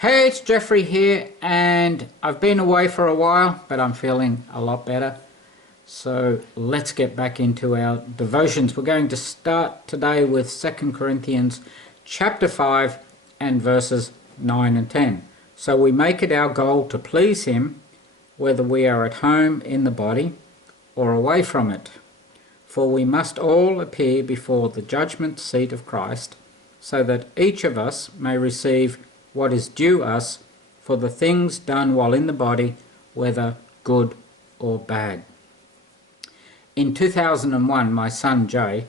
Hey, it's Jeffrey here, and I've been away for a while, but I'm feeling a lot better. So let's get back into our devotions. We're going to start today with 2 Corinthians chapter 5 and verses 9 and 10. So we make it our goal to please Him, whether we are at home in the body or away from it. For we must all appear before the judgment seat of Christ, so that each of us may receive what is due us for the things done while in the body, whether good or bad. In 2001, my son Jay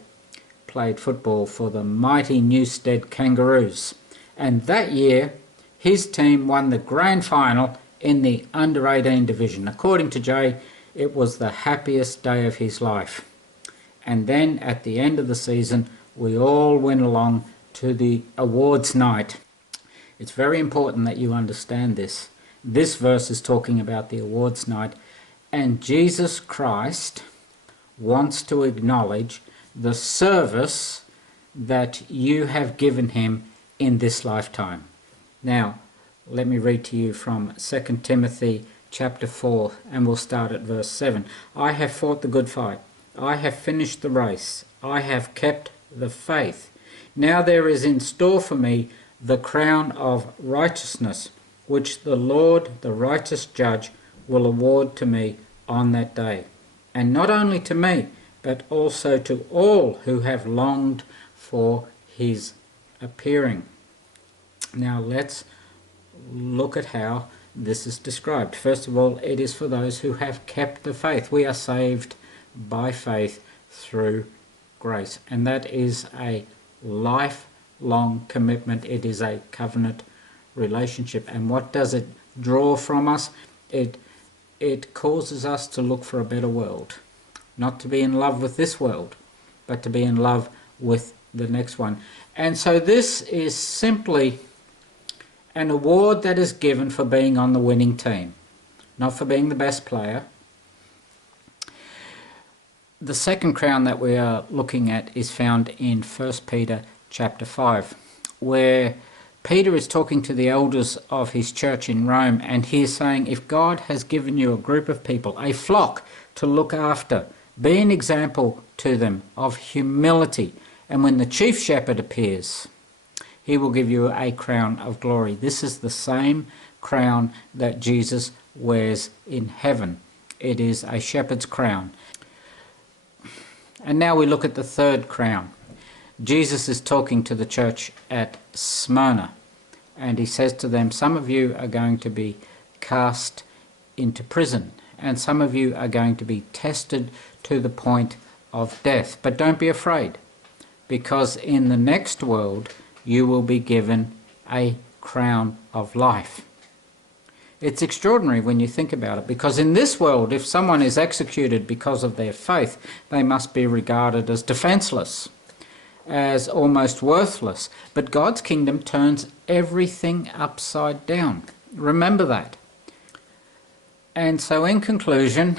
played football for the mighty Newstead Kangaroos, and that year his team won the grand final in the under-18 division. According to Jay, it was the happiest day of his life. And then at the end of the season, we all went along to the awards night. It's very important that you understand this. This verse is talking about the awards night, and Jesus Christ wants to acknowledge the service that you have given Him in this lifetime. Now, let me read to you from 2 Timothy chapter 4, and we'll start at verse 7. I have fought the good fight. I have finished the race. I have kept the faith. Now there is in store for me the crown of righteousness, which the Lord, the righteous judge, will award to me on that day. And not only to me, but also to all who have longed for His appearing. Now let's look at how this is described. First of all, it is for those who have kept the faith. We are saved by faith through grace, and that is a lifelong commitment. It is a covenant relationship. And what does it draw from us? It causes us to look for a better world, not to be in love with this world, but to be in love with the next one. And so this is simply an award that is given for being on the winning team, not for being the best player. The second crown that we are looking at is found in 1 Peter chapter 5, where Peter is talking to the elders of his church in Rome, and he is saying, if God has given you a group of people, a flock to look after, be an example to them of humility, and when the chief shepherd appears, He will give you a crown of glory. This is the same crown that Jesus wears in heaven. It is a shepherd's crown. And now we look at the third crown. Jesus is talking to the church at Smyrna, and He says to them, some of you are going to be cast into prison, and some of you are going to be tested to the point of death. But don't be afraid, because in the next world you will be given a crown of life. It's extraordinary when you think about it, because in this world, if someone is executed because of their faith, they must be regarded as defenseless, as almost worthless. But God's kingdom turns everything upside down. Remember that. And so in conclusion,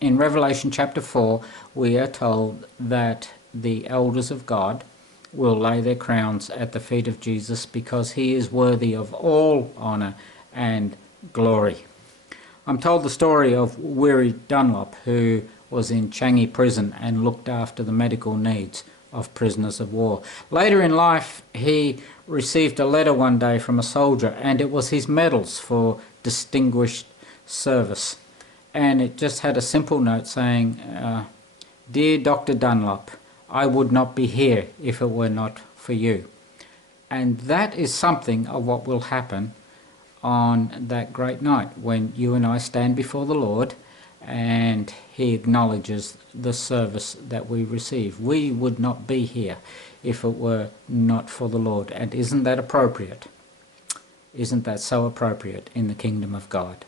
in Revelation chapter 4, we are told that the elders of God will lay their crowns at the feet of Jesus, because He is worthy of all honour and glory. I'm told the story of Weary Dunlop, who was in Changi prison and looked after the medical needs of prisoners of war. Later in life, he received a letter one day from a soldier, and it was his medals for distinguished service. And it just had a simple note saying, Dear Dr. Dunlop, I would not be here if it were not for you. And that is something of what will happen on that great night when you and I stand before the Lord and He acknowledges the service that we receive. We would not be here if it were not for the Lord. And isn't that appropriate? Isn't that so appropriate in the kingdom of God?